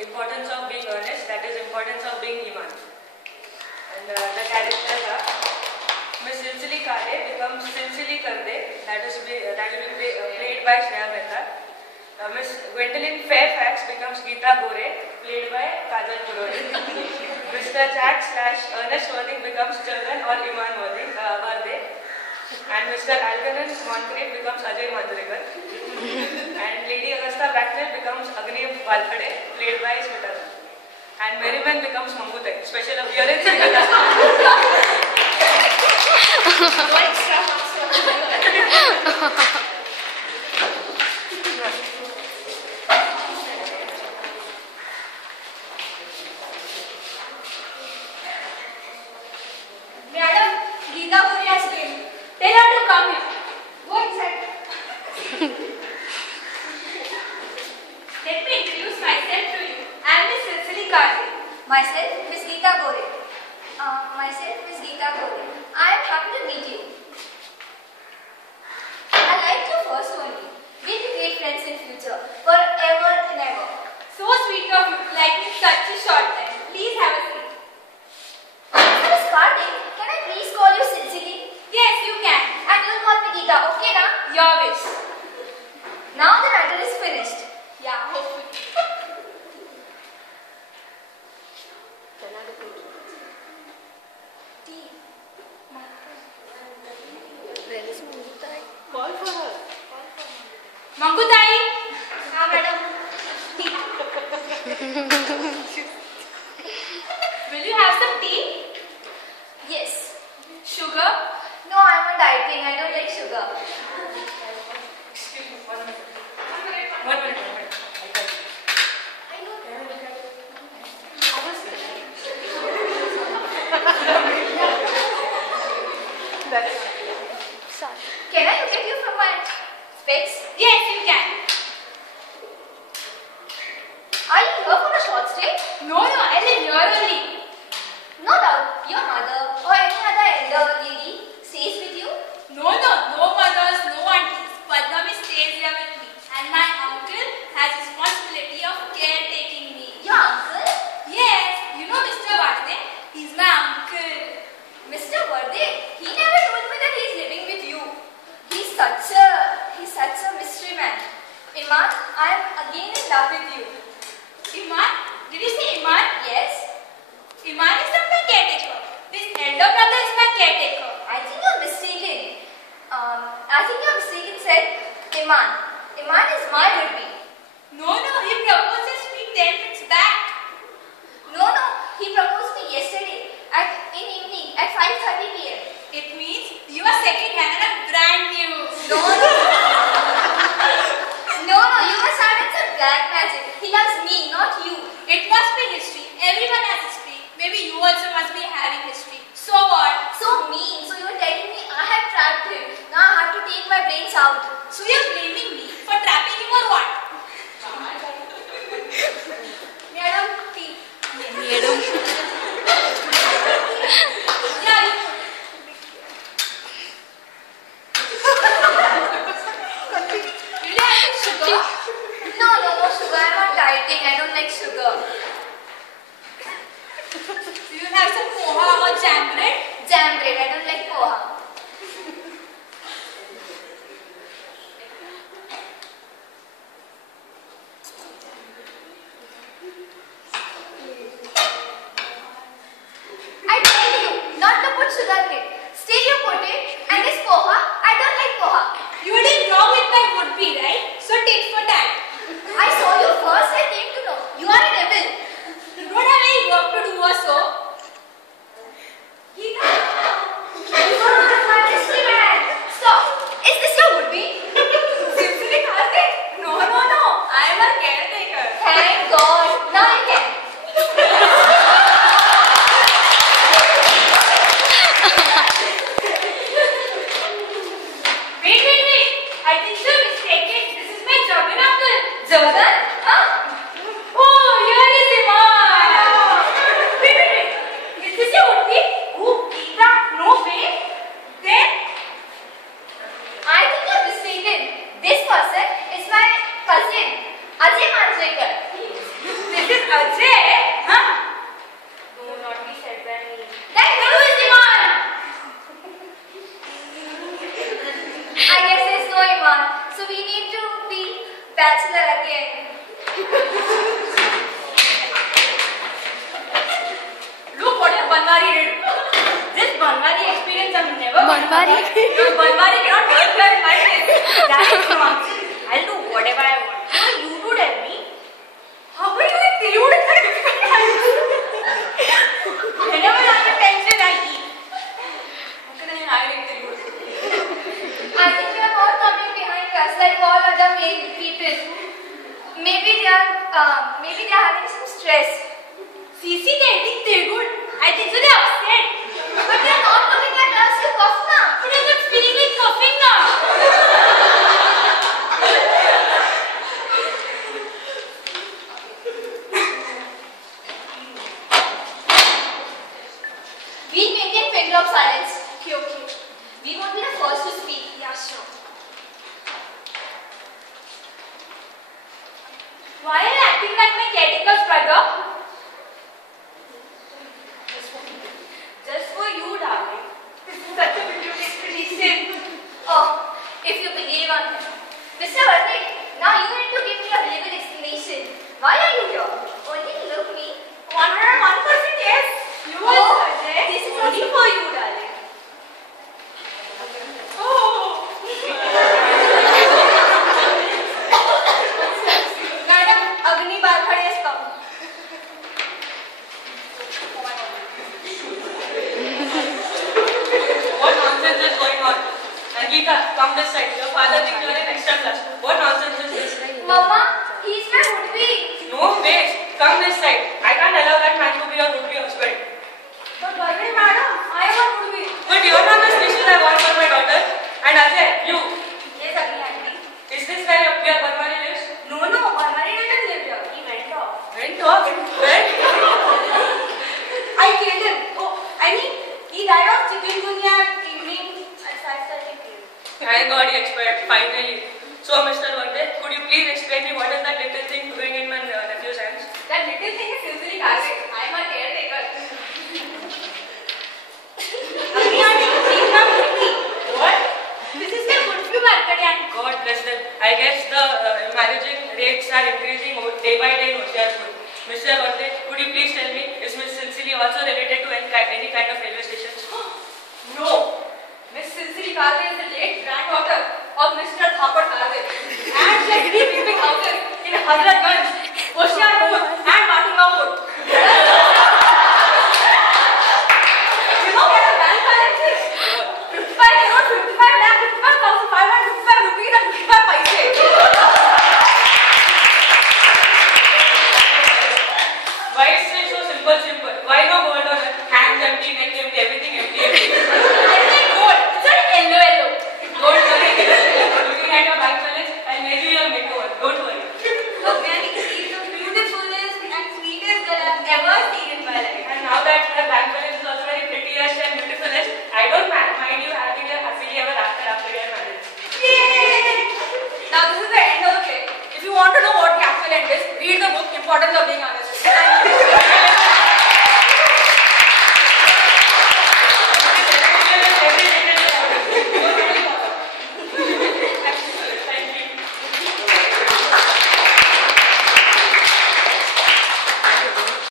importance of being earnest, that is importance of being Iman. And the characters are Miss Silsili Kare becomes Silsili Karde, that will be played by Shreya Mehta. Miss Gwendolyn Fairfax becomes Geeta Gore, played by Kajal Purohit. Mr. Jack / Ernest Worthing becomes Jagan or Iman Varde. And Mr. Algernon Moncrief becomes Ajay Madhurikar. And Lady Augusta Bracknell becomes Agni Walkhade, played by Smita. And Merriman becomes Mangutai. Special appearance. Madam, Geeta Gore has came. Tell her to come here. Go inside. Let me introduce myself to you. I am Miss Silsili Kare. Myself, Miss Geeta Gore. Myself, Miss Geeta Gore. I am happy to meet you. I liked you first only. We'll be great friends in future, forever and ever. So sweet of you, like in such a short time. Please have a seat. Miss Karthik, can I please call you Silsili? Yes, you can. And you'll call me Geeta, okay na? Your wish. Now the matter is finished. Yeah, hopefully. Where is Mangutai? Call for her. Mangutai. Ah, madam. Tea. Will you have some tea? Yes. Sugar? No, I'm on dieting. I don't like sugar. Excuse me, 1 minute. 1 minute. I know. Sorry. Can I look at you from my specs? Yes, you can. Are you here for a short stay? No, I live here only. No doubt your mother or any other elder lady stays with you. No mothers, no aunties. Padmami stays here with me. And my uncle has responsibility of caretaking me. Your uncle? Yes, you know Mr. Varde? He's my uncle. Mr. Varde? He never told me that he's living with you. He's such a mystery man. Iman, I am again in love with you. Iman? Did you say Iman? Yes? Iman is not my caretaker. This elder brother is my caretaker. I think you're mistaken. Said Iman. Iman is my would-be. No, he proposed me 10 minutes back. No, he proposed me yesterday in evening at 5:30 p.m. It means you are second hand and I'm brand new. No, you must have done some black magic. He loves me, not you. It must be history. Everyone has history. Maybe you also must be having history. So what? So mean. So you're telling me I have trapped him. Now I have to take my brains out. So you're blaming me for trapping him or what? Madam, tea. Yeah, Will you have sugar? No sugar. I'm on dieting. I don't like sugar. Do you have some poha or jam bread? Jam bread. I don't like poha. I tell you not to put sugar in it. Still you put it. And this poha, I don't like poha. You did wrong with my would-be, right? So tit for tat. I saw you first. I came to know. You are a devil. You don't have any work to do or so. Geeta! Balbari. No, Balbari cannot work here in my place. That is nonsense. I'll do whatever I want. You do tell me. How are you in Telugu? It's a difficult time. Whenever I'm in tension, I eat. How can I eat Telugu? I think they are all coming behind us like all other male people. Maybe they are having some stress. CC, they think they're good. I think so they're upset. But they are not looking at us to cough now. But I'm not feeling like coughing now. We'll maintain pin drop silence. Okay. We won't be the first to speak. Yeah, sure. Why are you acting like my caretaker's brother? Just for you, darling. This is such a beautiful explanation. Oh, if you believe on him. Mr. Vardik, now you need to give me a living explanation. Why are you here? Only to look me. 101% yes. You will suggest this is only for you, darling. Oh. Madam, Agni Balkhade has come. What nonsense is going on? Angika, come this side. Your father thinks you are in extra class. What nonsense is this? Mama, he's my would-be. No, wait. Come this side. I can't allow that man to be your would-be husband. But Balbari, madam, I want to be. But you are not the species I want for my daughter. And Ajay, you. Yes, Agni auntie. Is this where your Balbari lives? No, Balbari doesn't live here. He went off. Went off? Where? I killed him. Oh, I mean, he died of chikungunya evening at 5:30 p.m. Thank God he expired, finally. So, Mr. Vande, could you please explain me what is that little thing doing in my nephew's hands? That little thing is Silsili Karve. I am a caretaker. Agni auntie, please not hit me. What? This is their good view Balbari auntie. God bless them. I guess the marriaging rates are increasing day by day in Hoshiarpur. Mr. Vande, could you please tell me, is Miss Silsili also related to any kind of railway stations? No. Miss Silsili Karve is the late granddaughter of Mr. Thapar Karve. And she has three big houses in Hazratganj, Hoshiarpur and Matungaur. You know what a bank balance is? 55 crores, 55 lakh, 55,555 rupees and 55 paise. Why is it so simple? Why no gold on it? Hands empty, neck empty, everything empty. I like gold. It's not yellow. Don't worry. Looking at your bank balance, I'll make you your makeover. Don't worry. Organic, she's the beautifulest and sweetest girl I've ever seen in my life. And now that her bank balance is also very prettiest and beautifulest, I don't mind you having a happily ever after your marriage. Yay! Now this is the end of the play. If you want to know what the actual end is, read the book Importance of Being Honest.